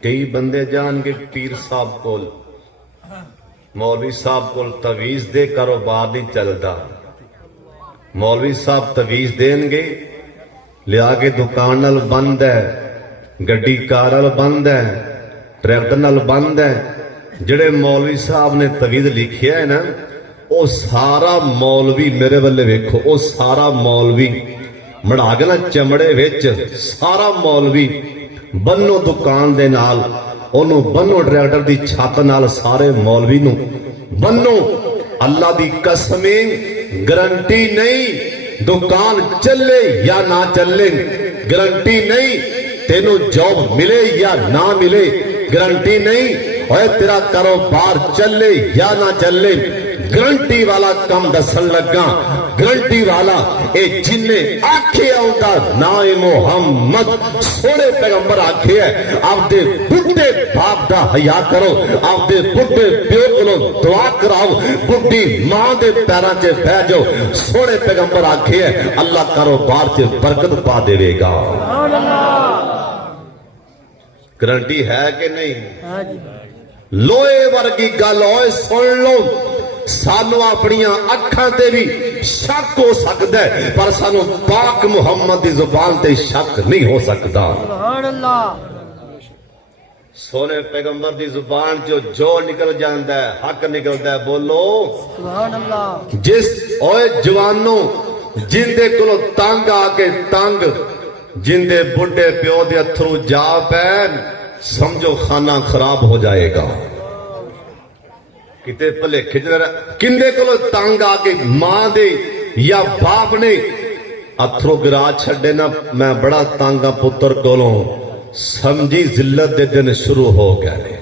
कई बंदे जाणगे पीर साहब कोल मौलवी साहब कोल तवीज दे कारोबार नहीं चलता। मौलवी साहब तवीज देंगे लिया के दुकान नाल बंद है, गड्डी कार नाल बंद है, ट्रैक्टर नाल बंद है। जेड़े मौलवी साहब ने तवीज लिखिया है ना, वो सारा मौलवी मेरे वाले वेखो, वो सारा मौलवी मड़ा के ना चमड़े विच सारा मौलवी बन्नो दुकान दे नाल, ओनू बन्नो ट्रैक्टर दी छत नाल, सारे मौलवी नू बन्नो। अल्लाह दी कसमे गारंटी नहीं दुकान चले या ना चले, गारंटी नहीं तेनू जॉब मिले या ना मिले, गारंटी नहीं ओए तेरा कारोबार चले या ना चले। गारंटी वाला कम दसन लगा, गारंटी वाला ए जिन्ने आखे आउंदा ना ए मोहम्मद सोने पैगंबर आखे है। आपदे बुढ़े बाप दा हया करो, आपदे बुढ़े प्यो कोलों दुआ कराओ, बुढ़ी मां दे पैरां च बह जाओ। सोने पैगंबर आखे है अल्लाह कारोबार च बरकत पा देवेगा। गारंटी है कि नहीं? लोहे वर्गी गल होए सुन लो, सानू अपनियां अखां ते भी शक हो सकता है, पर सानू पाक मुहम्मद की जुबान ते शक नहीं हो सकता। सोने पैगंबर की जुबान जो निकल जाता है हक निकलता है। बोलो जिस ओए जवानों जिंदे कोलो तंग आके तंग, जिंदे बुढ़े प्यो दे अथरू जा पैन, समझो खाना खराब हो जाएगा। किते भलेखे किंदे कोलों तंग आके मां दे या बाप ने अथरू गिरा छड़े ना, मैं बड़ा तंग आ पुत्र कोलों, समझी जिल्लत दे दिन शुरू हो गए।